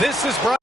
This is Brian.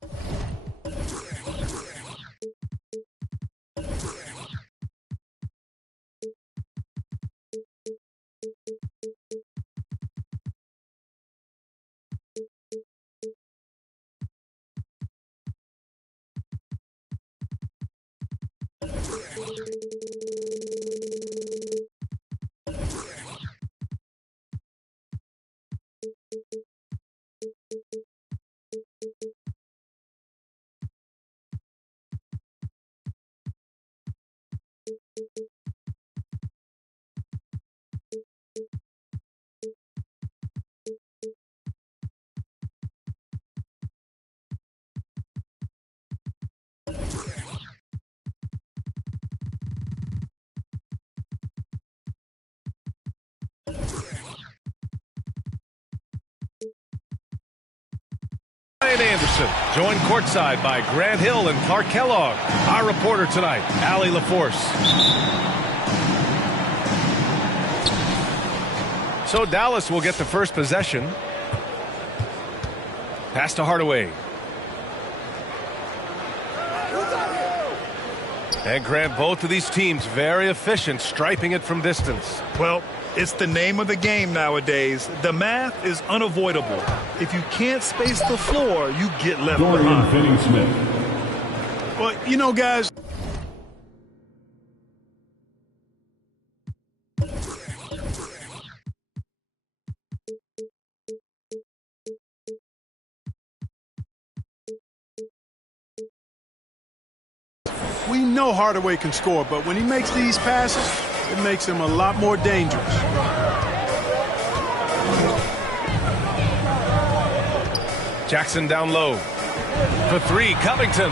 Ryan Anderson, joined courtside by Grant Hill and Clark Kellogg. Our reporter tonight, Allie LaForce. So Dallas will get the first possession. Pass to Hardaway. And Grant, both of these teams very efficient, striping it from distance. Well, it's the name of the game nowadays. The math is unavoidable. If you can't space the floor, you get left behind. Finney-Smith. Well, you know, guys, we know Hardaway can score, but when he makes these passes, it makes him a lot more dangerous. Jackson down low. For three, Covington.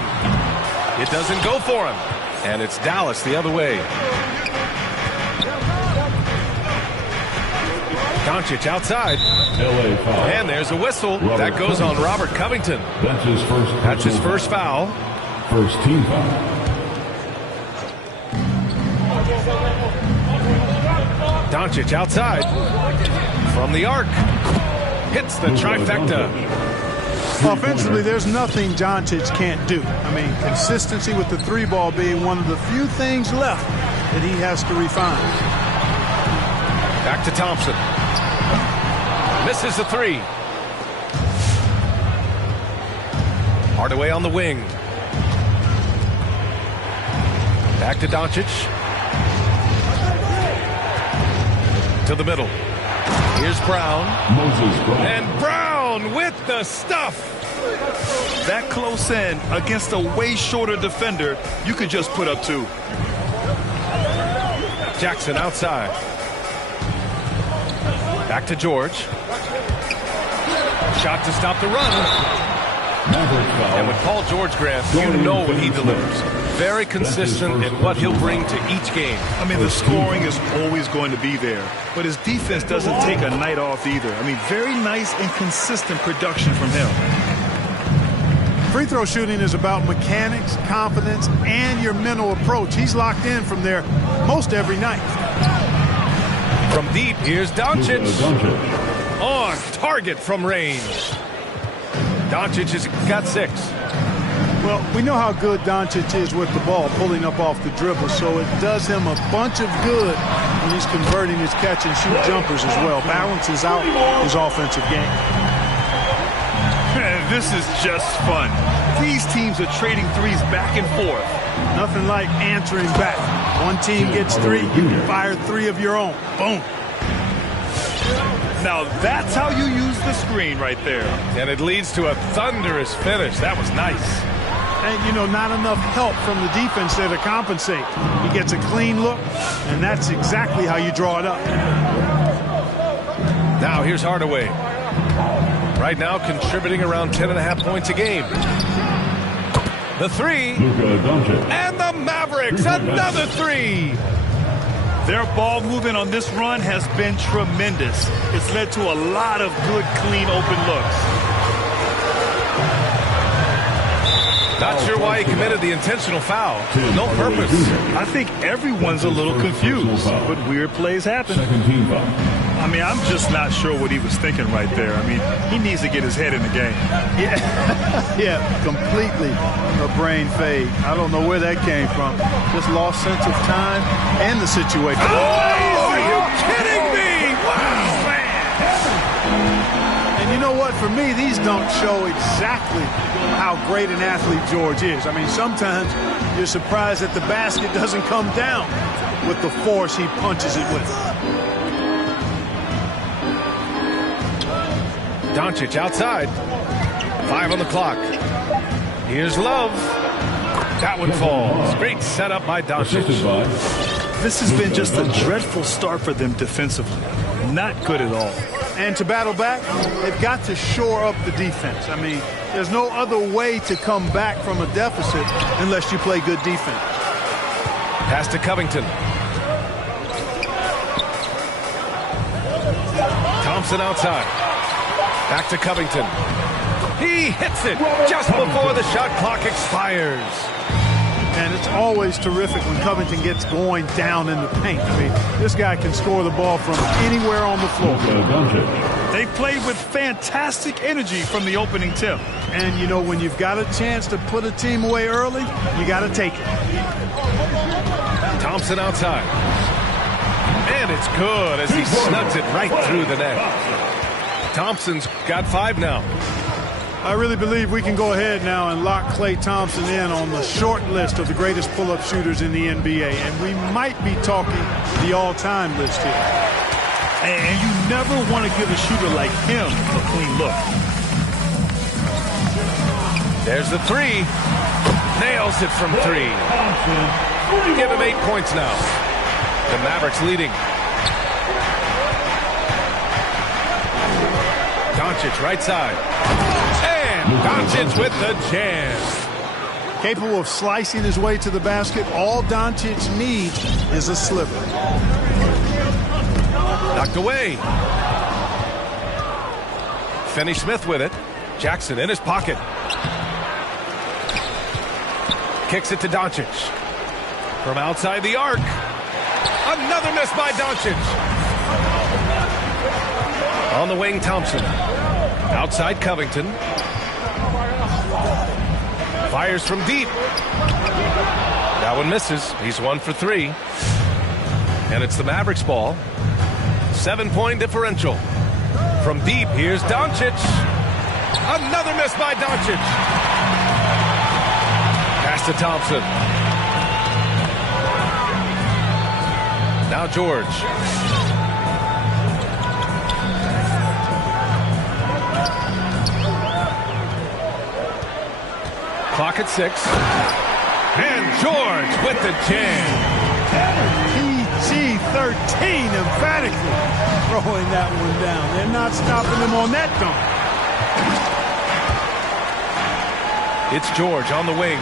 It doesn't go for him. And it's Dallas the other way. Doncic outside. LA foul. And there's a whistle. That goes on Robert Covington. That's his first foul. First team foul. Doncic outside. From the arc. Hits the trifecta. Offensively, there's nothing Doncic can't do. I mean, consistency with the three ball being one of the few things left that he has to refine. Back to Thompson. Misses the three. Hardaway on the wing. Back to Doncic. To the middle. Here's Brown. Moses Brown. And Brown with the stuff. That close in against a way shorter defender, you could just put up two. Jackson outside. Back to George. Shot to stop the run. And with Paul George, Grant, you know what he delivers. Very consistent in what he'll bring to each game. I mean, the scoring is always going to be there, but his defense doesn't take a night off either. I mean, very nice and consistent production from him. Free throw shooting is about mechanics, confidence, and your mental approach. He's locked in from there most every night. From deep, here's Doncic. On target from range. Doncic has got 6. Well, we know how good Doncic is with the ball, pulling up off the dribble, so it does him a bunch of good when he's converting his catch and shoot jumpers as well. Balances out his offensive game. This is just fun. These teams are trading threes back and forth. Nothing like answering back. One team gets 3, you fire 3 of your own. Boom. Now that's how you use the screen right there. And it leads to a thunderous finish. That was nice. And, you know, not enough help from the defense there to compensate. He gets a clean look, and that's exactly how you draw it up. Now here's Hardaway. Right now contributing around 10.5 points a game. The three. And the Mavericks, another 3. Their ball movement on this run has been tremendous. It's led to a lot of good, clean, open looks. Not sure why he committed the intentional foul. No purpose. I think everyone's a little confused, but weird plays happen. Second team foul. I mean, I'm just not sure what he was thinking right there. I mean, he needs to get his head in the game. Yeah, completely a brain fade. I don't know where that came from. Just lost sense of time and the situation. Oh, are you kidding me? Wow. And you know what? For me, these don't show exactly how great an athlete George is. I mean, sometimes you're surprised that the basket doesn't come down with the force he punches it with. Doncic outside. 5 on the clock. Here's Love. That one falls. Great setup by Doncic. This has been just a dreadful start for them defensively. Not good at all. And to battle back, they've got to shore up the defense. I mean, there's no other way to come back from a deficit unless you play good defense. Pass to Covington. Thompson outside. Back to Covington. He hits it just before the shot clock expires. And it's always terrific when Covington gets going down in the paint. I mean, this guy can score the ball from anywhere on the floor. They played with fantastic energy from the opening tip. And, you know, when you've got a chance to put a team away early, you got to take it. Thompson outside. And it's good as he snugs it right through the net. Thompson's got 5 now. I really believe we can go ahead now and lock Klay Thompson in on the short list of the greatest pull-up shooters in the NBA. And we might be talking the all-time list here. And you never want to give a shooter like him a clean look. There's the 3. Nails it from 3. Give him 8 points now. The Mavericks leading. Doncic right side. And Doncic with the jam. Capable of slicing his way to the basket. All Doncic needs is a sliver. Knocked away. Finney-Smith with it. Jackson in his pocket. Kicks it to Doncic. From outside the arc. Another miss by Doncic. On the wing, Thompson. Outside Covington. Fires from deep. That one misses. He's 1 for 3. And it's the Mavericks ball. 7-point differential. From deep, here's Doncic. Another miss by Doncic. Pass to Thompson. Now George. Clock at 6. And George with the jam. PG-13 emphatically throwing that one down. They're not stopping him on that dunk. It's George on the wing.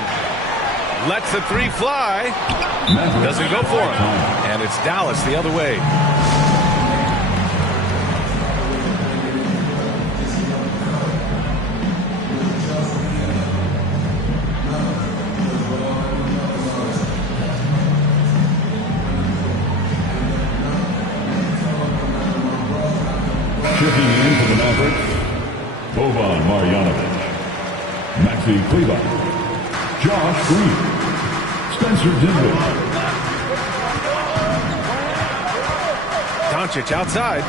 Lets the 3 fly. Doesn't go for him. And it's Dallas the other way. Checking into the Mavericks, Boban Marjanovic, Maxi Kleber, Josh Green, Spencer Dinwiddie. Doncic outside.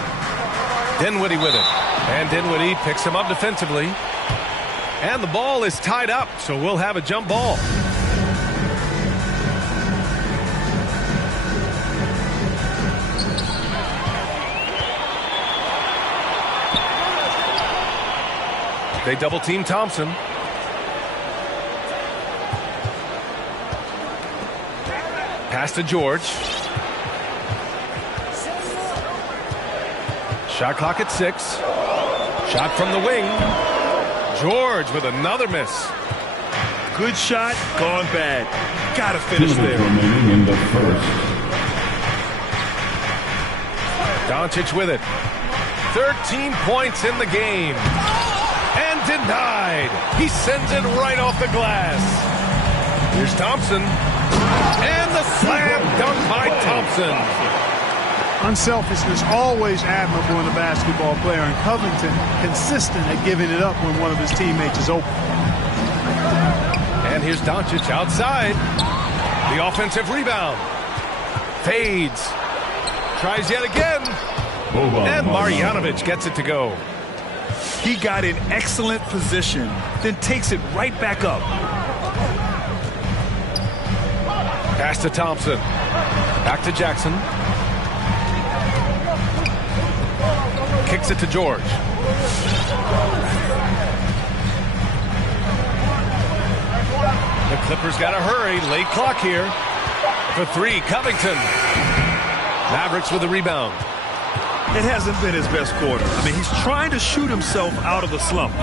Dinwiddie with it. And Dinwiddie picks him up defensively. And the ball is tied up, so we'll have a jump ball. They double team Thompson. Pass to George. Shot clock at 6. Shot from the wing. George with another miss. Good shot, gone bad. Gotta finish there. Remaining in the first. Doncic with it. 13 points in the game. And denied. He sends it right off the glass. Here's Thompson. And the slam dunk by Thompson. Unselfishness always admirable in a basketball player, and Covington consistent at giving it up when one of his teammates is open. And here's Doncic outside. The offensive rebound. Fades. Tries yet again. And Marjanovic gets it to go. He got in excellent position, then takes it right back up. Pass to Thompson. Back to Jackson. Kicks it to George. The Clippers got to hurry. Late clock here. For three, Covington. Mavericks with the rebound. It hasn't been his best quarter. I mean, he's trying to shoot himself out of the slump.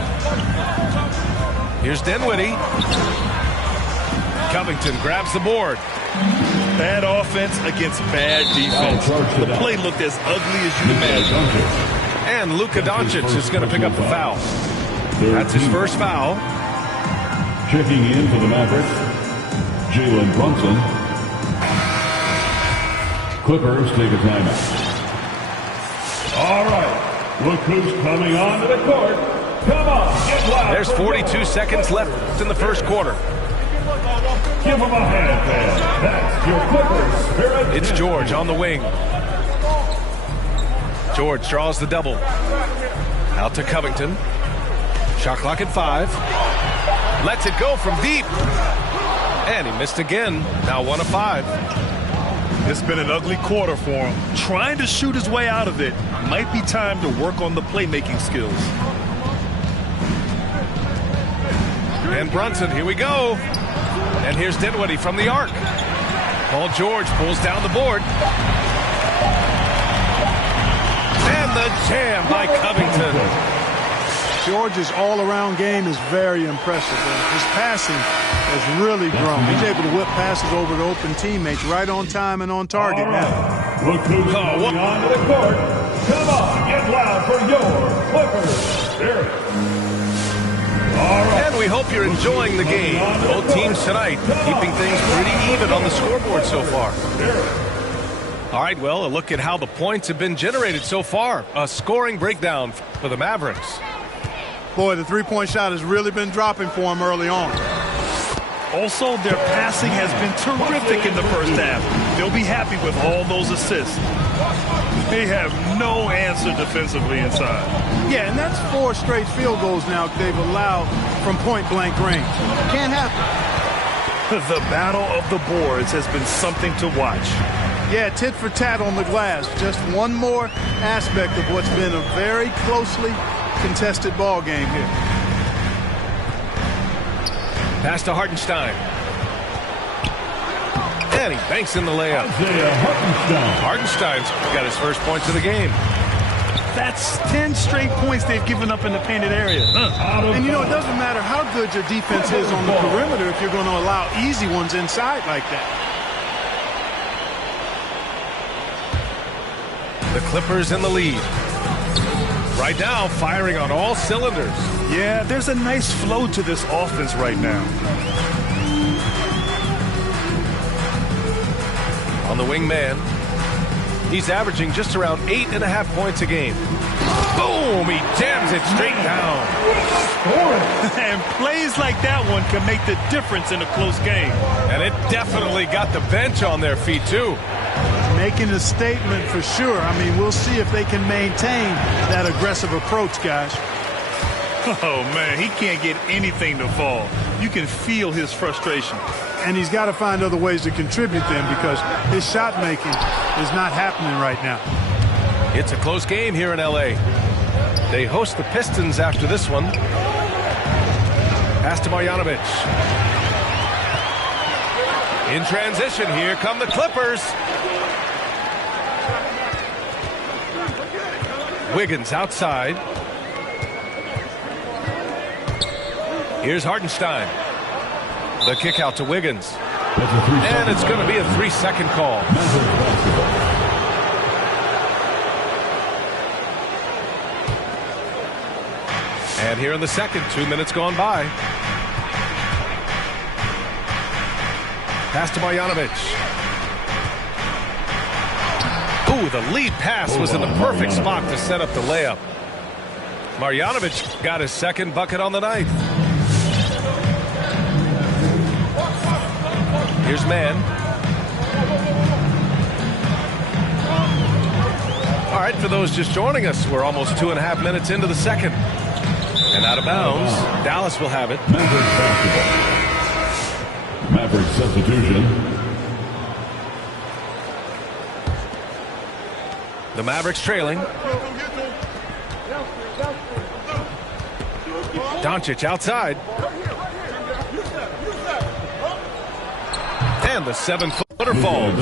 Here's Dinwiddie. Covington grabs the board. Bad offense against bad defense. The play looked as ugly as you imagine. And Luka Doncic is going to pick up the foul. That's his first foul. Checking in for the Mavericks, Jalen Brunson. Clippers take a timeout. All right, look who's coming onto the court. Come on, get loud. There's 42 seconds left in the first quarter. Give him a hand, man. That's your Clippers spirit. It's George on the wing. George draws the double. Out to Covington. Shot clock at 5. Lets it go from deep. And he missed again. Now 1 of 5. It's been an ugly quarter for him. Trying to shoot his way out of it. Might be time to work on the playmaking skills. And Brunson, here we go. And here's Dinwiddie from the arc. Paul George pulls down the board. And the jam by Covington. George's all-around game is very impressive. His passing has really grown. He's able to whip passes over to open teammates right on time and on target now. Look who's coming onto the court. Come on, get loud for your Clippers spirit. All right. And we hope you're enjoying the game. Both teams tonight keeping things pretty even on the scoreboard so far. All right, well, a look at how the points have been generated so far. A scoring breakdown for the Mavericks. Boy, the three-point shot has really been dropping for him early on. Also, their passing has been terrific in the first half. They'll be happy with all those assists. They have no answer defensively inside. Yeah, and that's 4 straight field goals now they've allowed from point-blank range. Can't happen. The battle of the boards has been something to watch. Yeah, tit for tat on the glass. Just one more aspect of what's been a very closely contested ball game here. Pass to Hartenstein. And he banks in the layup. Hartenstein's got his first points of the game. That's 10 straight points they've given up in the painted area. And you know, it doesn't matter how good your defense is on the perimeter if you're going to allow easy ones inside like that. The Clippers in the lead. Right now, firing on all cylinders. Yeah, there's a nice flow to this offense right now. On the wing man, he's averaging just around 8.5 points a game. Boom! He jams it straight down. And plays like that one can make the difference in a close game. And it definitely got the bench on their feet, too. Making a statement for sure. I mean, we'll see if they can maintain that aggressive approach, guys. Oh, man, he can't get anything to fall. You can feel his frustration. And he's got to find other ways to contribute them because his shot making is not happening right now. It's a close game here in L.A. They host the Pistons after this one. Pass to Marjanovic. In transition, here come the Clippers. Wiggins outside. Here's Hartenstein. The kick out to Wiggins. And it's going to be a 3-second call. And here in the second, 2 minutes gone by. Pass to Marjanovic. Ooh, the lead pass was in the perfect spot to set up the layup. Marjanovic got his second bucket on the night. Here's Mann. All right, for those just joining us, we're almost 2.5 minutes into the second. And out of bounds, Dallas will have it. Mavericks basketball. Mavericks substitution. The Mavericks trailing. Doncic outside. And the 7-footer falls.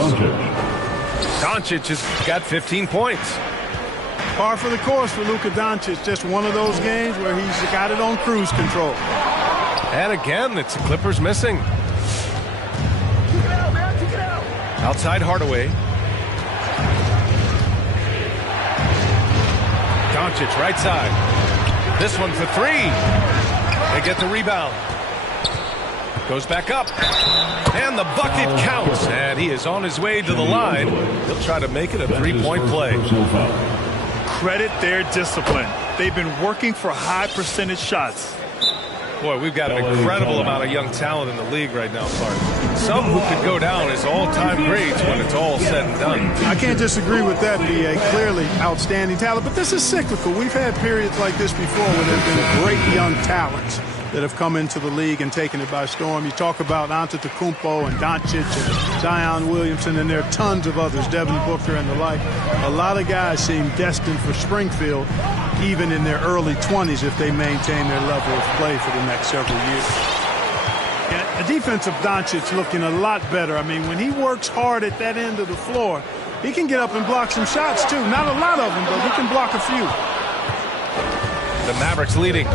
Doncic has got 15 points. Par for the course for Luka Doncic. Just one of those games where he's got it on cruise control. And again, it's the Clippers missing. Outside Hardaway. Doncic right side. This one for three. They get the rebound. Goes back up. And the bucket counts. And he is on his way to the line. He'll try to make it a three-point play. Credit their discipline. They've been working for high percentage shots. Boy, we've got an incredible amount of young talent in the league right now, Clark. Some who could go down as all-time greats when it's all said and done. I can't disagree with that, B.A. Clearly outstanding talent, but this is cyclical. We've had periods like this before where there have been great young talents that have come into the league and taken it by storm. You talk about Antetokounmpo and Doncic and Zion Williamson, and there are tons of others, Devin Booker and the like. A lot of guys seem destined for Springfield, even in their early 20s, if they maintain their level of play for the next several years. And the defense of Doncic looking a lot better. I mean, when he works hard at that end of the floor, he can get up and block some shots, too. Not a lot of them, but he can block a few. The Mavericks leading.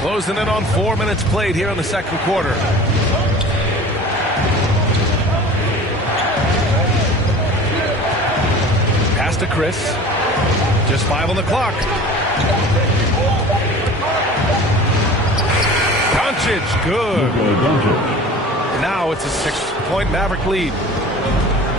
Closing in on 4 minutes played here in the second quarter. Pass to Chris. Just 5 on the clock. Doncic, good. Now it's a 6-point Maverick lead.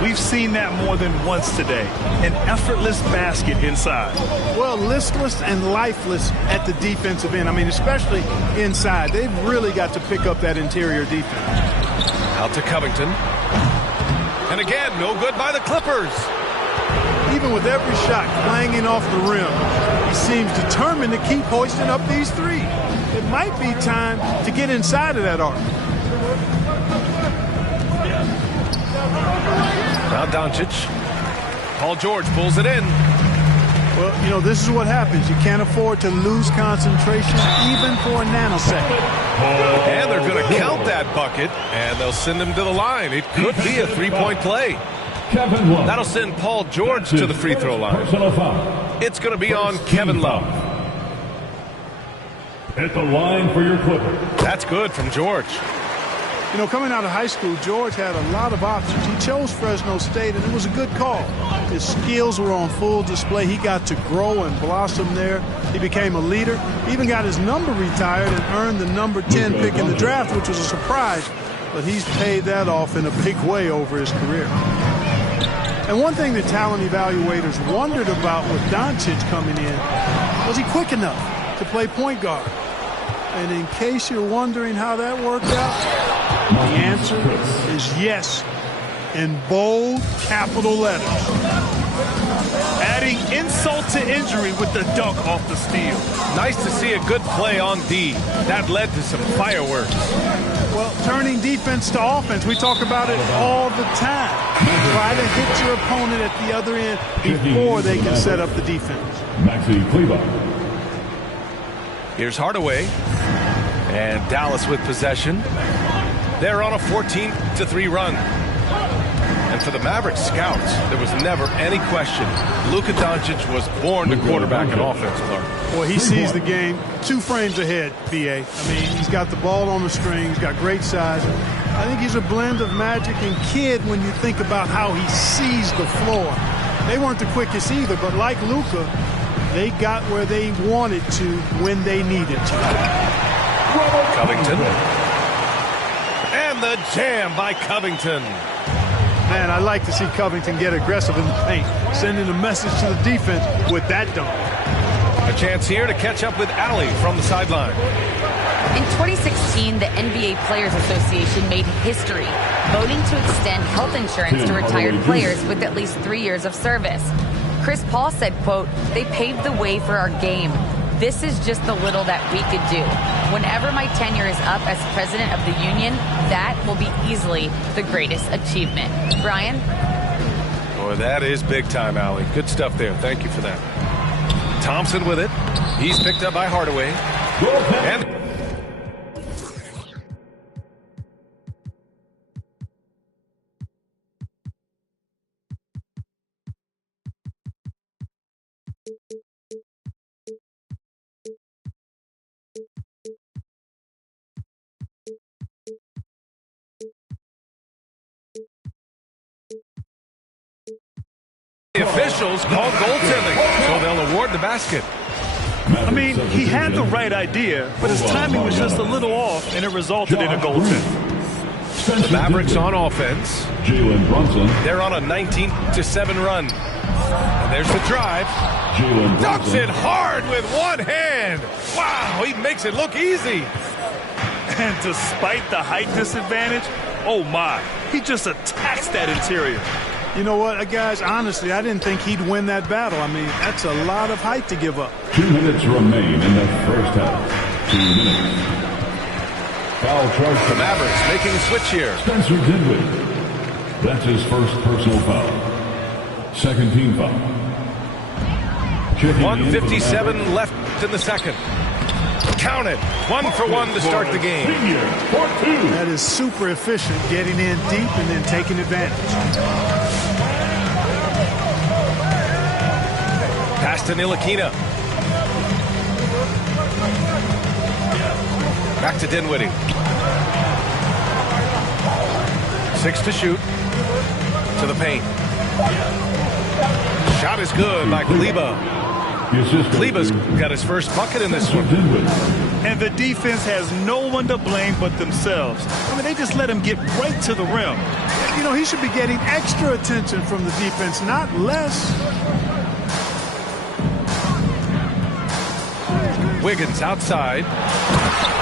We've seen that more than once today. An effortless basket inside. Well, listless and lifeless at the defensive end. I mean, especially inside. They've really got to pick up that interior defense. Out to Covington. And again, no good by the Clippers. Even with every shot clanging off the rim, he seems determined to keep hoisting up these threes. It might be time to get inside of that arc. Now Doncic. Paul George pulls it in. Well, you know, this is what happens. You can't afford to lose concentration even for a nanosecond. And they're going to count that bucket, and they'll send him to the line. It could be a three-point play. That'll send Paul George to the free throw line. It's going to be on Kevin Love. At the line for your Clippers. That's good from George. You know, coming out of high school, George had a lot of options. He chose Fresno State, and it was a good call. His skills were on full display. He got to grow and blossom there. He became a leader. He even got his number retired and earned the number 10 pick in the draft, which was a surprise. But he's paid that off in a big way over his career. And one thing that talent evaluators wondered about with Doncic coming in, was he quick enough to play point guard? And in case you're wondering how that worked out, the answer is yes, in bold capital letters. Adding insult to injury with the dunk off the steal. Nice to see a good play on D. That led to some fireworks. Well, turning defense to offense, we talk about it all the time. Try to hit your opponent at the other end before they can set up the defense. Maxi Kleber. Here's Hardaway. And Dallas with possession. They're on a 14-3 run. And for the Mavericks scouts, there was never any question. Luka Doncic was born to quarterback an offense, Clark. Well, he sees the game 2 frames ahead, B.A. I mean, he's got the ball on the string. He's got great size. I think he's a blend of Magic and Kidd when you think about how he sees the floor. They weren't the quickest either, but like Luka, they got where they wanted to when they needed to. Covington. And the jam by Covington. Man, I like to see Covington get aggressive in the paint, sending a message to the defense with that dunk. A chance here to catch up with Allie from the sideline. In 2016, the NBA Players Association made history, voting to extend health insurance to retired players with at least 3 years of service. Chris Paul said, quote, "They paved the way for our game. This is just the little that we could do. Whenever my tenure is up as president of the union, that will be easily the greatest achievement." Brian? Boy, that is big time, Allie. Good stuff there. Thank you for that. Thompson with it. He's picked up by Hardaway. And the officials called goaltending, so they'll award the basket. I mean, he had the right idea, but his timing was just a little off, and it resulted in a goaltend. The Mavericks on offense. Jalen Brunson. They're on a 19-7 run. And there's the drive. Jalen Dunks Brunson. it hard with one hand. Wow, he makes it look easy. And despite the height disadvantage, oh my, he just attacks that interior. You know what, guys, honestly, I didn't think he'd win that battle. I mean, that's a lot of height to give up. 2 minutes remain in the first half. 2 minutes. Foul charge The for Mavericks making a switch here. Spencer Dinwiddie. That's his first personal foul. Second team foul. Checking in for the 1:57 Mavericks. left in the second. Count it. 1 for 1 to start the game. Senior, for 2. That is super efficient, getting in deep and then taking advantage. Pass to Ntilikina. Back to Dinwiddie. 6 to shoot. To the paint. Shot is good by Kleber. Kleber's got his first bucket in this one. And the defense has no one to blame but themselves. I mean, they just let him get right to the rim. You know, he should be getting extra attention from the defense, not less. Wiggins outside.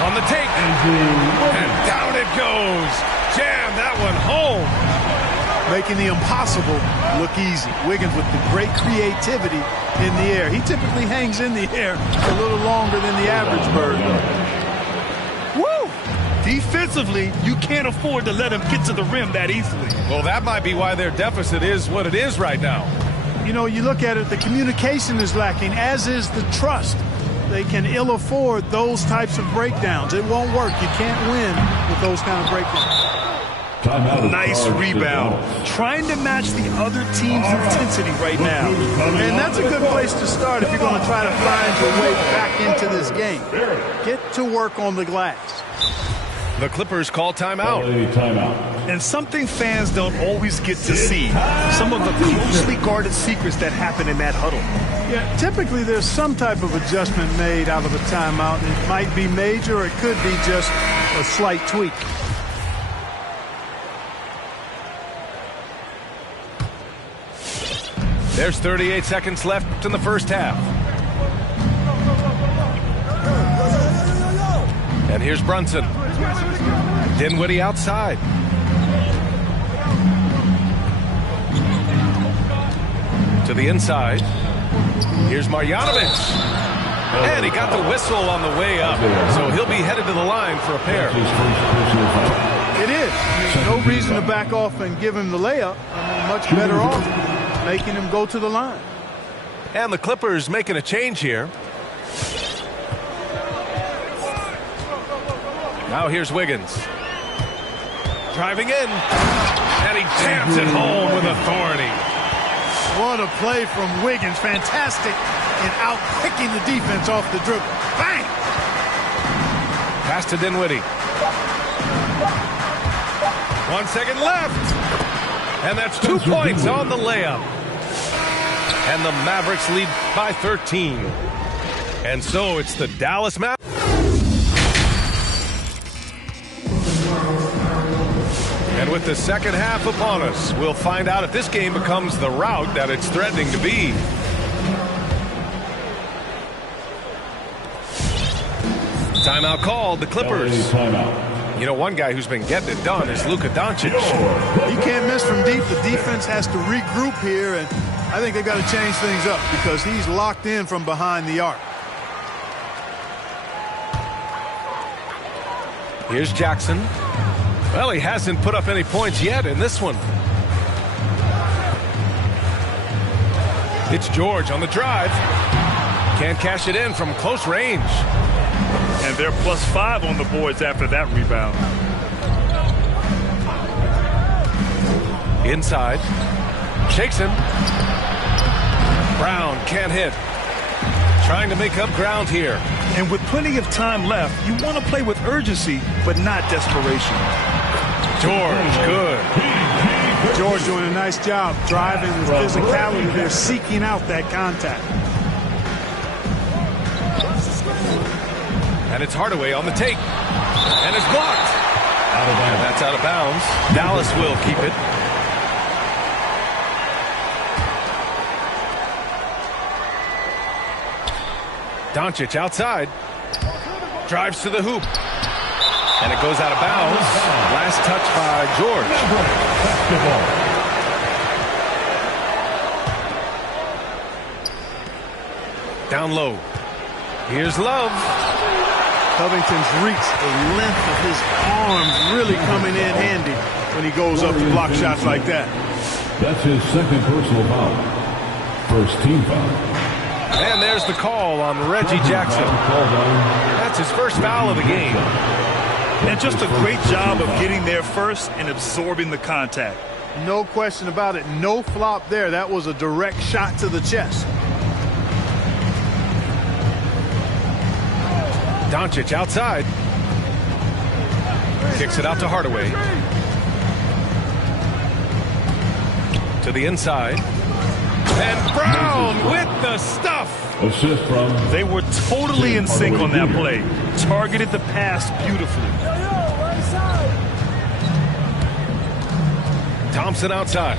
On the take. And down it goes. Jam that one home. Making the impossible look easy. Wiggins with the great creativity in the air. He typically hangs in the air a little longer than the average bird. Woo! Defensively, you can't afford to let him get to the rim that easily. Well, that might be why their deficit is what it is right now. You know, you look at it, the communication is lacking, as is the trust. They can ill afford those types of breakdowns. It won't work. You can't win with those kind of breakdowns. Nice rebound. Trying to match the other team's intensity right now. And that's a good place to start if you're going to try to find your way back into this game. Get to work on the glass. The Clippers call timeout. Timeout. And something fans don't always get to see. Some of the closely guarded secrets that happen in that huddle. Yeah, typically there's some type of adjustment made out of a timeout. It might be major or it could be just a slight tweak. There's 38 seconds left in the first half. And here's Brunson. Dinwiddie outside. To the inside. Here's Marjanovic. And he got the whistle on the way up. So he'll be headed to the line for a pair. His first personal foul. It is. No reason to back off and give him the layup. I mean, much better off making him go to the line. And the Clippers making a change here. Now here's Wiggins. Driving in. And he jams it home with authority. What a play from Wiggins. Fantastic in out-picking the defense off the dribble. Bang! Pass to Dinwiddie. 1 second left. And that's 2 points on the layup. And the Mavericks lead by 13. And so it's the Dallas Mavericks. And with the second half upon us, we'll find out if this game becomes the rout that it's threatening to be. Timeout called, the Clippers. You know, one guy who's been getting it done is Luka Doncic. He can't miss from deep. The defense has to regroup here, and I think they've got to change things up because he's locked in from behind the arc. Here's Jackson. Well, he hasn't put up any points yet in this one. It's George on the drive. Can't cash it in from close range. And they're +5 on the boards after that rebound. Inside. Shakes him. Brown can't hit. Trying to make up ground here. And with plenty of time left, you want to play with urgency, but not desperation. George, good. George doing a nice job driving with physicality. They're seeking out that contact. And it's Hardaway on the take. And it's blocked. And that's out of bounds. Dallas will keep it. Doncic outside. Drives to the hoop. And it goes out of bounds. Last touch by George. Down low. Here's Love. Covington's reach, the length of his arms really coming in handy when he goes up to block shots like that. That's his second personal foul. First team foul. And there's the call on Reggie Jackson. That's his first foul of the game. And just a great job of getting there first and absorbing the contact. No question about it. No flop there. That was a direct shot to the chest. Doncic outside. Kicks it out to Hardaway. To the inside. And Brown with the stuff. Assist from. They were totally in sync on that play. Targeted the pass beautifully. Thompson outside.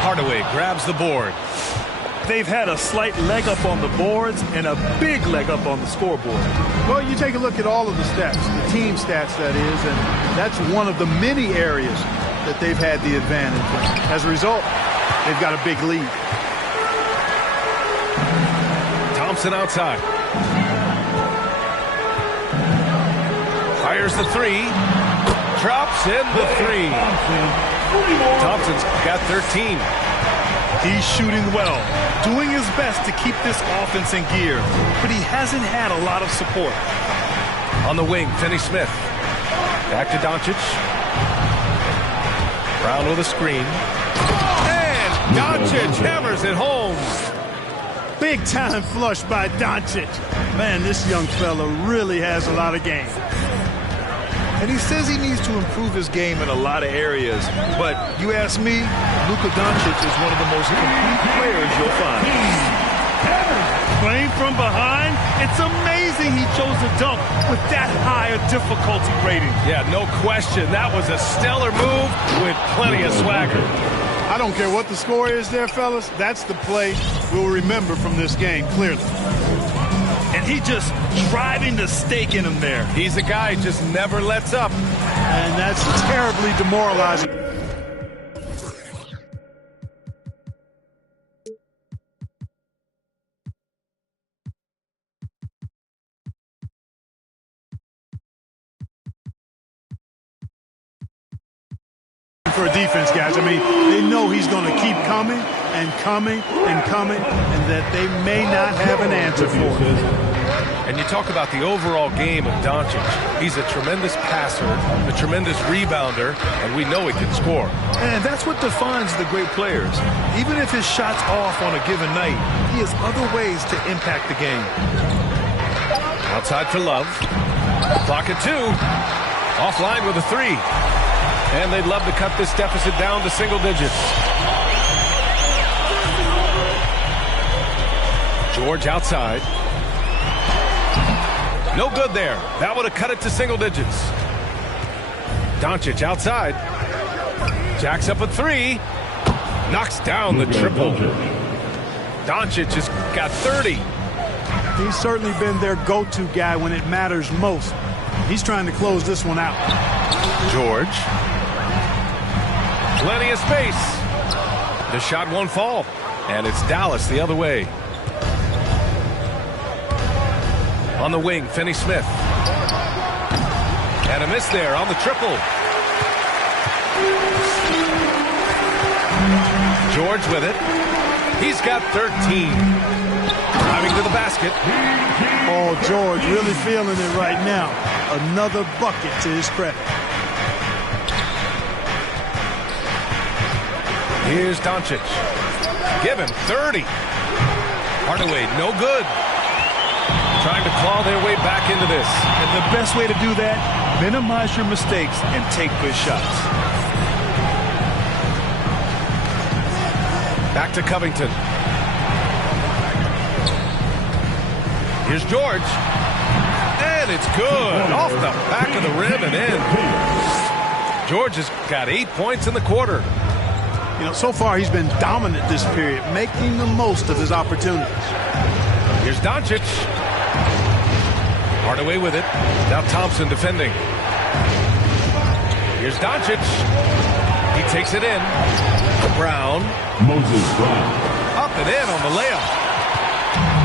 Hardaway grabs the board. They've had a slight leg up on the boards and a big leg up on the scoreboard. Well, you take a look at all of the stats, the team stats, that is, and that's one of the many areas that they've had the advantage. As a result, they've got a big lead. Thompson outside. Fires the three. Drops in the three. Thompson's got 13. He's shooting well, doing his best to keep this offense in gear, but he hasn't had a lot of support. On the wing, Finney-Smith. Back to Doncic. Brown with a screen. And Doncic hammers it home. Big time flush by Doncic. Man, this young fella really has a lot of game. And he says he needs to improve his game in a lot of areas. But you ask me, Luka Doncic is one of the most complete players you'll find. Playing from behind, it's amazing he chose to dunk with that high a difficulty rating. Yeah, no question. That was a stellar move with plenty of swagger. I don't care what the score is there, fellas. That's the play we'll remember from this game, clearly. And he just driving the stake in him there. He's a guy who just never lets up. And that's terribly demoralizing. For a defense, guys. I mean, they know he's going to keep coming and coming and coming, and that they may not have an answer for it. And you talk about the overall game of Doncic. He's a tremendous passer, a tremendous rebounder, and we know he can score. And that's what defines the great players. Even if his shot's off on a given night, he has other ways to impact the game. Outside for Love. Clock at 2. Offline with a 3. And they'd love to cut this deficit down to single digits. George outside. No good there. That would have cut it to single digits. Doncic outside. Jacks up a three. Knocks down the triple. Doncic has got 30. He's certainly been their go-to guy when it matters most. He's trying to close this one out. George. Plenty of space. The shot won't fall. And it's Dallas the other way. On the wing, Finney-Smith. And a miss there on the triple. George with it. He's got 13. Driving to the basket. Oh, George really feeling it right now. Another bucket to his credit. Here's Doncic. Give him 30. Hardaway, no good. Trying to claw their way back into this. And the best way to do that, minimize your mistakes and take good shots. Back to Covington. Here's George. And it's good. Off the back of the rim and in. George has got 8 points in the quarter. You know, so far he's been dominant this period, making the most of his opportunities. Here's Doncic. Hardaway with it. Now Thompson defending. Here's Doncic. He takes it in. Brown. Moses Brown. Up and in on the layup.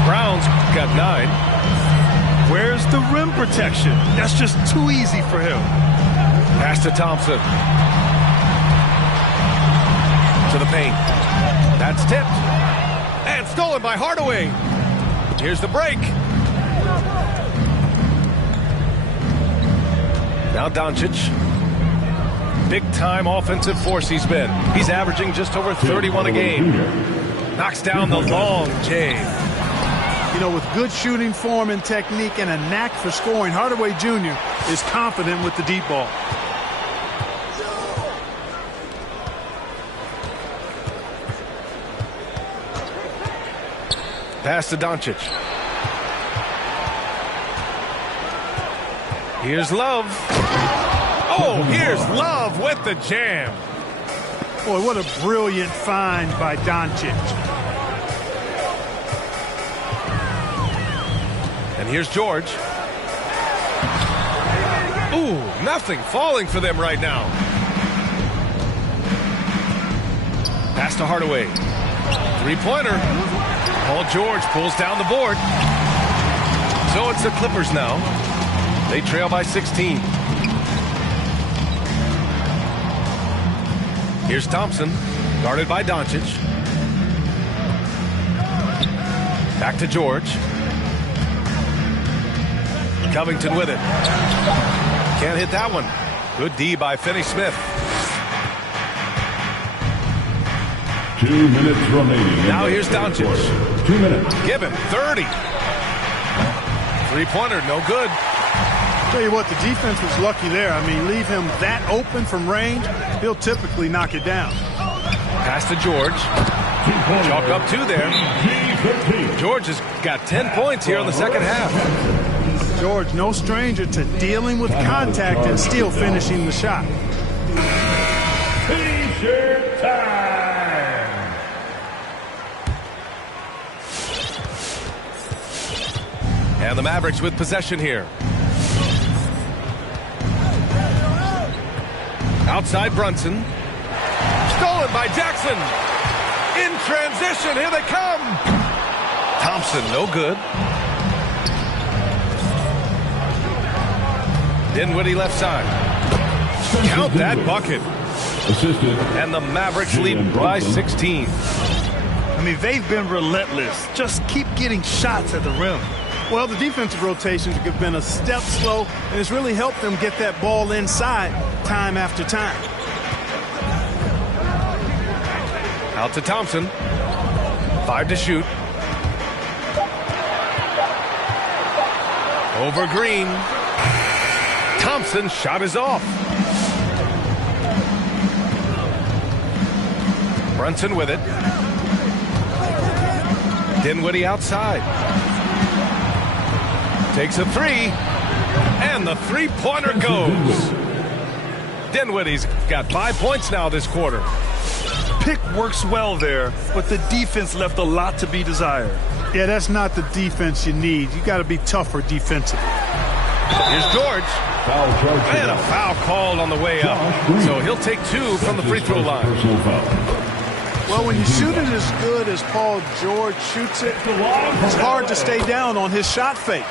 Brown's got 9. Where's the rim protection? That's just too easy for him. Pass to Thompson. To the paint. That's tipped. And stolen by Hardaway. Here's the break. Now Doncic. Big-time offensive force he's been. He's averaging just over 31 a game. Knocks down the long J. You know, with good shooting form and technique and a knack for scoring, Hardaway Jr. is confident with the deep ball. Pass to Doncic. Here's Love. Oh, here's Love with the jam. Boy, what a brilliant find by Doncic. And here's George. Ooh, nothing falling for them right now. Pass to Hardaway. Three-pointer. Paul George pulls down the board. So it's the Clippers now. They trail by 16. Here's Thompson, guarded by Doncic. Back to George. Covington with it. Can't hit that one. Good D by Finney-Smith. 2 minutes remaining. Now here's Doncic. 2 minutes. Give him 30. Three-pointer, no good. Tell you what, the defense was lucky there. I mean, leave him that open from range, he'll typically knock it down. Pass to George. Chalk up 2 there. George has got 10 points here in the second half. George, no stranger to dealing with contact and still finishing the shot. T-shirt time. And the Mavericks with possession here. Outside Brunson. Stolen by Jackson. In transition, here they come. Thompson, no good. Dinwiddie left side. Count that bucket. Assisted. And the Mavericks lead by 16. I mean, they've been relentless. Just keep getting shots at the rim. Well, the defensive rotations have been a step slow, and it's really helped them get that ball inside time after time. Out to Thompson. 5 to shoot. Over Green. Thompson's shot is off. Brunson with it. Dinwiddie outside. Takes a three. And the three-pointer goes. Dinwiddie's got 5 points now this quarter. Pick works well there, but the defense left a lot to be desired. Yeah, that's not the defense you need. You got to be tougher defensively. Here's George. Foul charge. And a foul called on the way up. So he'll take 2 from the free throw line. Personal foul. Well, when you shoot it as good as Paul George shoots it, it's hard to stay down on his shot fake.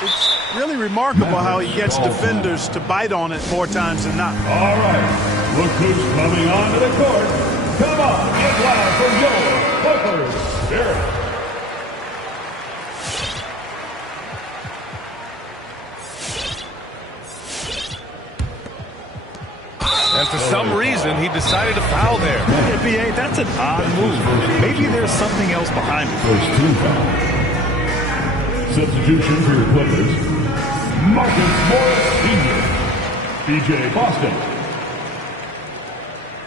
It's really remarkable how he gets defenders to bite on it more times than not. All right. Look who's coming onto the court. Come on, get loud for your Clippers. Derek. And for some reason, he decided to foul there. Yeah, B.A., that's an odd move. Maybe there's something else behind it. First team foul. Substitution for your Clippers. Marcus Morris Sr. B.J. Boston.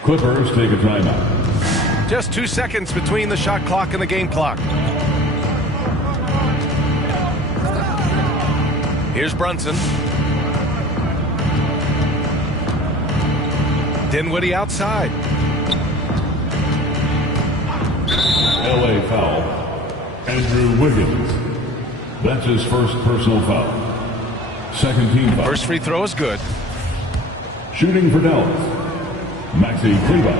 Clippers take a timeout. Just 2 seconds between the shot clock and the game clock. Here's Brunson. Dinwiddie outside. L.A. foul. Andrew Wiggins. That's his first personal foul. Second team foul. First free throw is good. Shooting for Dallas. Maxi Kleber.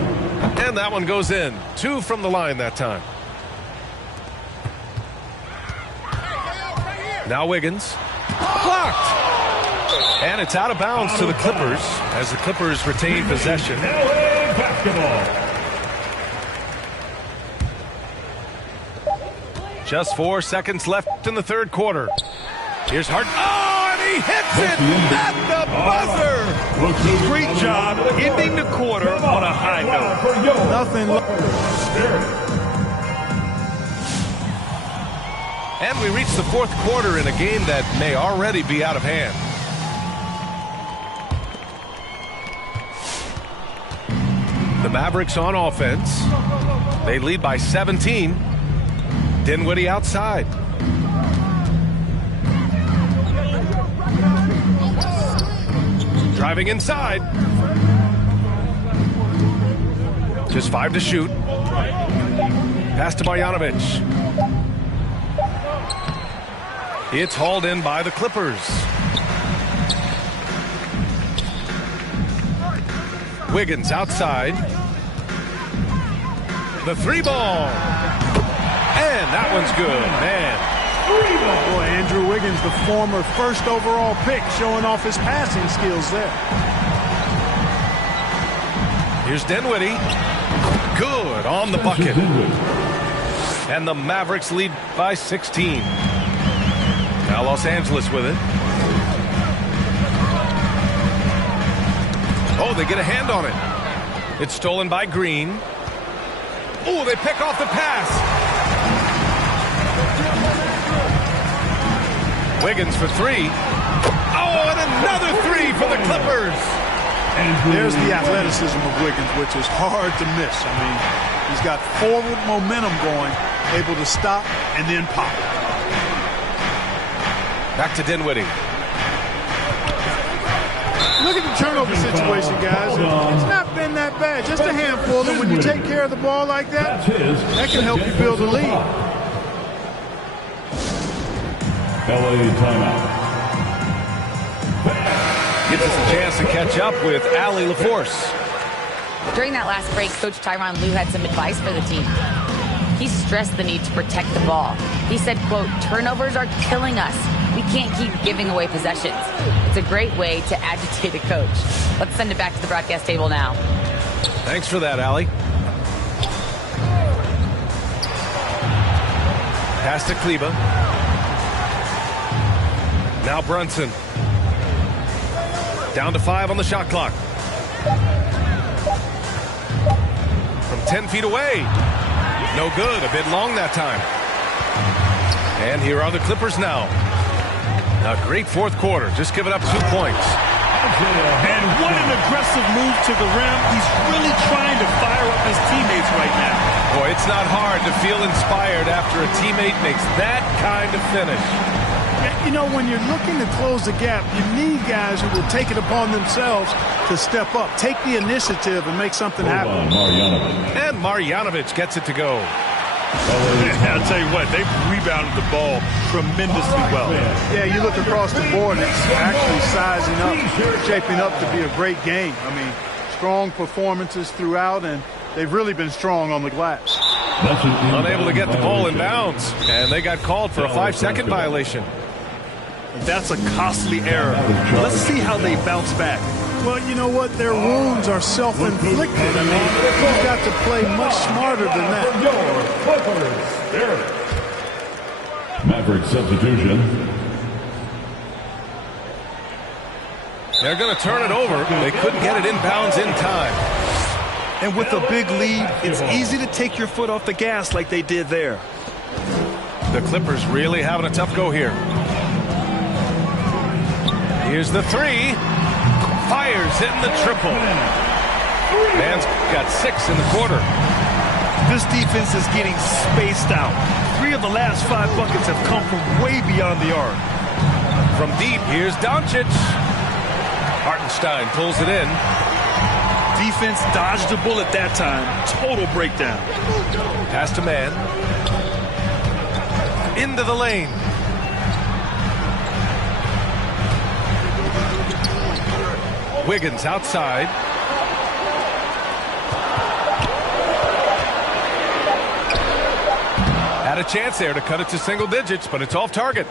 And that one goes in. 2 from the line that time. Now Wiggins. Blocked. And it's out of bounds to the Clippers as the Clippers retain possession. LA basketball. Just 4 seconds left in the third quarter. Here's Hart. Oh, and he hits it at the buzzer. Great job ending the quarter on a high note. Nothing. And we reach the fourth quarter in a game that may already be out of hand. The Mavericks on offense. They lead by 17. Dinwiddie outside. Driving inside. Just 5 to shoot. Pass to Marjanovic. It's hauled in by the Clippers. Wiggins outside. The 3-ball. And that one's good, man. Boy, Andrew Wiggins, the former first overall pick, showing off his passing skills there. Here's Dinwiddie. Good on the bucket. And the Mavericks lead by 16. Now Los Angeles with it. Oh, they get a hand on it. It's stolen by Green. Oh, they pick off the pass. Wiggins for 3. Oh, and another 3 for the Clippers. There's the athleticism of Wiggins, which is hard to miss. I mean, he's got forward momentum going, able to stop and then pop. Back to Dinwiddie. Look at the turnover situation, guys. It's not been that bad. Just a handful. And when you take care of the ball like that, that can help you build a lead. LA timeout. Gives us a chance to catch up with Allie LaForce. During that last break, Coach Tyronn Lue had some advice for the team. He stressed the need to protect the ball. He said, quote, "Turnovers are killing us. We can't keep giving away possessions." It's a great way to agitate a coach. Let's send it back to the broadcast table now. Thanks for that, Allie. Pass to Kleber. Now Brunson. Down to 5 on the shot clock. From 10 feet away. No good. A bit long that time. And here are the Clippers now. A great fourth quarter. Just giving up 2 points. And what an aggressive move to the rim. He's really trying to fire up his teammates right now. Boy, it's not hard to feel inspired after a teammate makes that kind of finish. You know, when you're looking to close the gap, you need guys who will take it upon themselves to step up, take the initiative, and make something happen. And Marjanovic gets it to go. I'll tell you what, they've rebounded the ball tremendously well. Yeah, you look across the board, it's actually sizing up, shaping up to be a great game. I mean, strong performances throughout, and they've really been strong on the glass. Unable to get the ball in bounds, and they got called for a 5-second violation. That's a costly error. Let's see how they bounce back. Well, you know what? Their wounds are self-inflicted. I mean, you've got to play much smarter than that. Maverick substitution. They're going to turn it over. They couldn't get it inbounds in time. And with a big lead, it's easy to take your foot off the gas like they did there. The Clippers really having a tough go here. Here's the three. Fires hitting the triple. Man's got 6 in the quarter. This defense is getting spaced out. 3 of the last 5 buckets have come from way beyond the arc. From deep, here's Doncic. Hartenstein pulls it in. Defense dodged a bullet that time. Total breakdown. Pass to man. Into the lane. Wiggins outside. Had a chance there to cut it to single digits, but it's off target.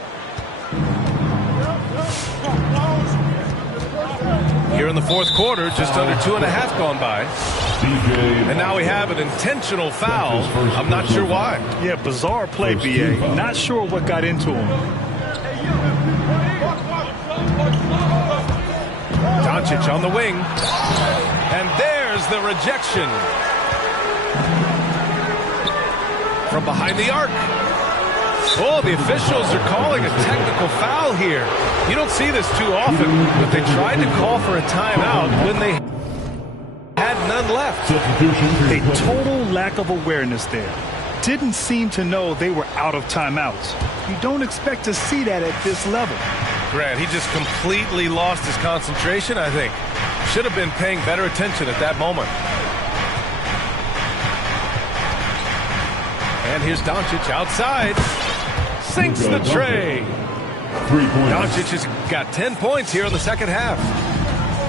Here in the fourth quarter, just under 2.5 gone by. And now we have an intentional foul. I'm not sure why. Yeah, bizarre play, B.A. Not sure what got into him. Doncic on the wing. And there's the rejection. From behind the arc. Oh, the officials are calling a technical foul here. You don't see this too often, but they tried to call for a timeout when they had none left. A total lack of awareness there. Didn't seem to know they were out of timeouts. You don't expect to see that at this level. Grant, he just completely lost his concentration, I think. Should have been paying better attention at that moment. And here's Doncic outside. Sinks the tray. Doncic has got 10 points here in the second half.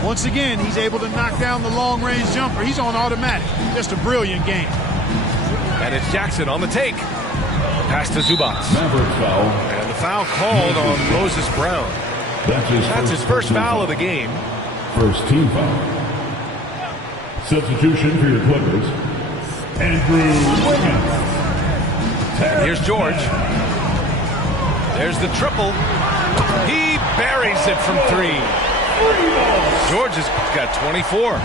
Once again, he's able to knock down the long-range jumper. He's on automatic. Just a brilliant game. And it's Jackson on the take. Pass to Zubac. And the foul called on Moses Brown. That's his first foul of the game. First team foul. Substitution for your Clippers. Andrew Wiggins. And here's George. There's the triple. He buries it from 3. George has got 24.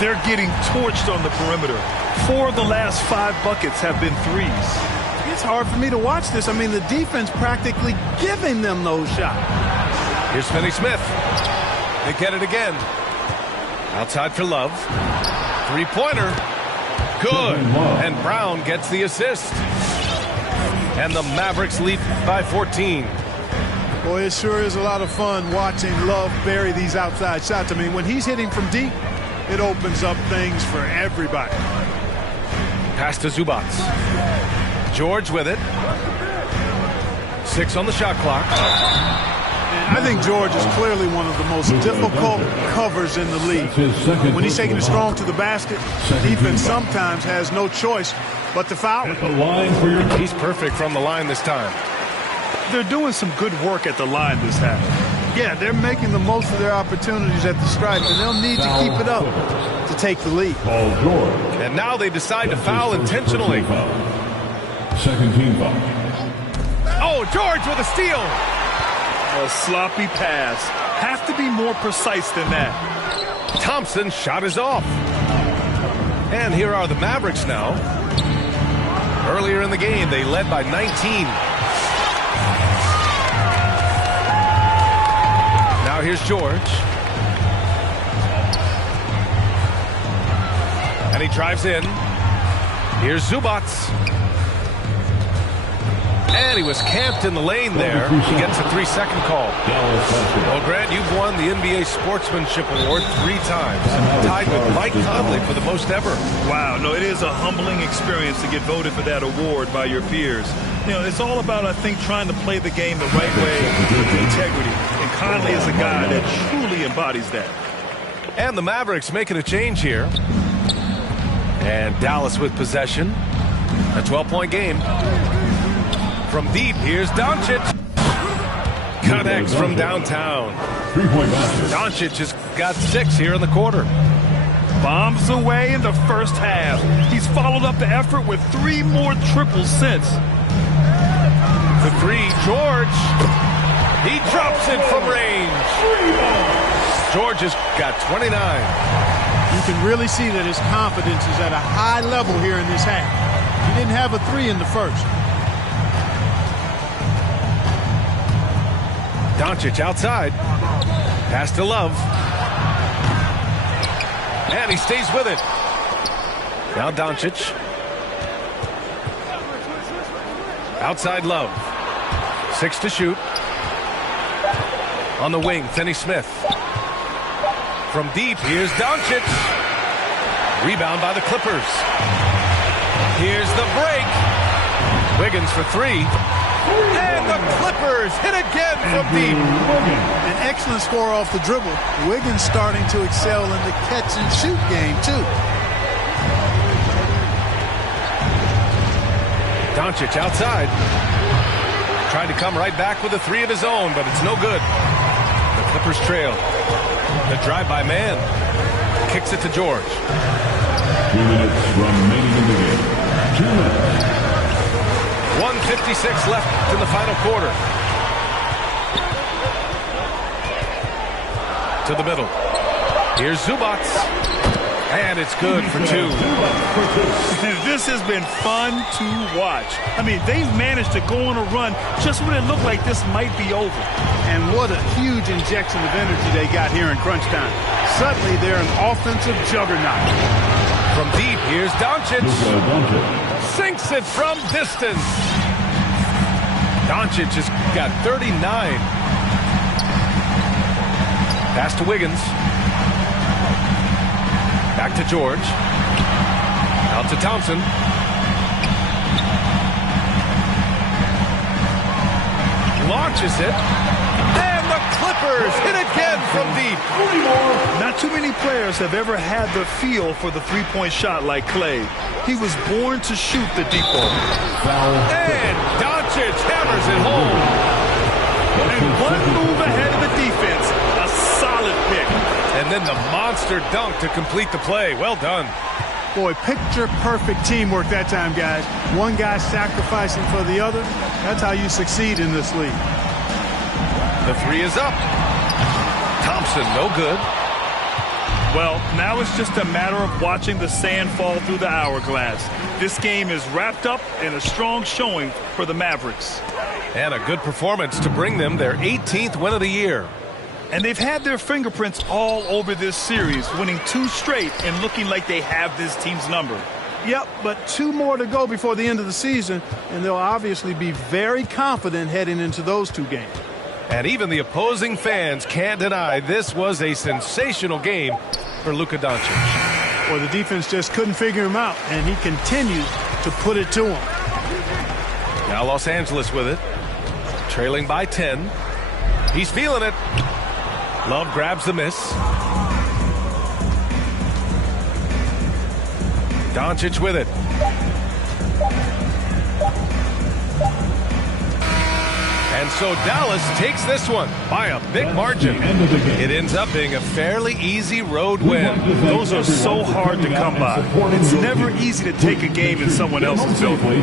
They're getting torched on the perimeter. 4 of the last 5 buckets have been threes. It's hard for me to watch this. I mean, the defense practically giving them those shots. Here's Finney-Smith. They get it again. Outside for Love. 3-pointer. Good. And Brown gets the assist. And the Mavericks lead by 14. Boy, it sure is a lot of fun watching Love bury these outside shots. I mean, when he's hitting from deep, it opens up things for everybody. Pass to Zubac. George with it. 6 on the shot clock. And I think George is clearly one of the most difficult covers in the league. When he's taking it strong to the basket, defense sometimes has no choice but to foul. He's perfect from the line this time. They're doing some good work at the line this half. Yeah, they're making the most of their opportunities at the stripe, and they'll need to keep it up to take the lead. And now they decide to foul intentionally. Second team foul. Oh, George with a steal. A sloppy pass. Have to be more precise than that. Thompson's shot is off. And here are the Mavericks now. Earlier in the game, they led by 19. Now here's George. And he drives in. Here's Zubac. And he was camped in the lane there. He gets a 3-second call. Well, Grant, you've won the NBA Sportsmanship Award 3 times. Tied with Mike Conley for the most ever. Wow, no, it is a humbling experience to get voted for that award by your peers. You know, it's all about, I think, trying to play the game the right way with integrity. And Conley is a guy that truly embodies that. And the Mavericks making a change here. And Dallas with possession. A 12-point game. From deep, here's Doncic. Connects from downtown. 3-point basket. Doncic has got 6 here in the quarter. Bombs away in the first half. He's followed up the effort with 3 more triples since. The 3, George. He drops it from range. George has got 29. You can really see that his confidence is at a high level here in this half. He didn't have a 3 in the first. Doncic outside. Pass to Love. And he stays with it. Now Doncic. Outside Love. 6 to shoot. On the wing, Finney Smith. From deep, here's Doncic. Rebound by the Clippers. Here's the break. Wiggins for 3. And the Clippers hit again from deep. An excellent score off the dribble. Wiggins starting to excel in the catch-and-shoot game, too. Doncic outside. Tried to come right back with a 3 of his own, but it's no good. The Clippers trail. The drive by man. Kicks it to George. 2 minutes remaining in the game. 2 minutes. 1:56 left in the final quarter. To the middle. Here's Zubac. And it's good for 2. This has been fun to watch. I mean, they've managed to go on a run just when it looked like this might be over. And what a huge injection of energy they got here in crunch time. Suddenly, they're an offensive juggernaut. From deep, here's Doncic. Sinks it from distance. Doncic has got 39. Pass to Wiggins. Back to George. Out to Thompson. Launches it. And the Clippers hit again from deep. Not too many players have ever had the feel for the three-point shot like Klay. He was born to shoot the deep ball. And Doncic hammers it home. And one move ahead of the defense. A solid pick. And then the monster dunk to complete the play. Well done. Boy, picture-perfect teamwork that time, guys. One guy sacrificing for the other. That's how you succeed in this league. The 3 is up. Thompson, no good. Well, now it's just a matter of watching the sand fall through the hourglass. This game is wrapped up in a strong showing for the Mavericks. And a good performance to bring them their 18th win of the year. And they've had their fingerprints all over this series, winning 2 straight and looking like they have this team's number. Yep, but 2 more to go before the end of the season, and they'll obviously be very confident heading into those 2 games. And even the opposing fans can't deny this was a sensational game for Luka Doncic. Well, the defense just couldn't figure him out, and he continued to put it to him. Now Los Angeles with it, trailing by 10. He's feeling it. Love grabs the miss. Doncic with it. And so Dallas takes this one by a big margin. It ends up being a fairly easy road win. Those are so hard to come by. It's never easy to take a game in someone else's building.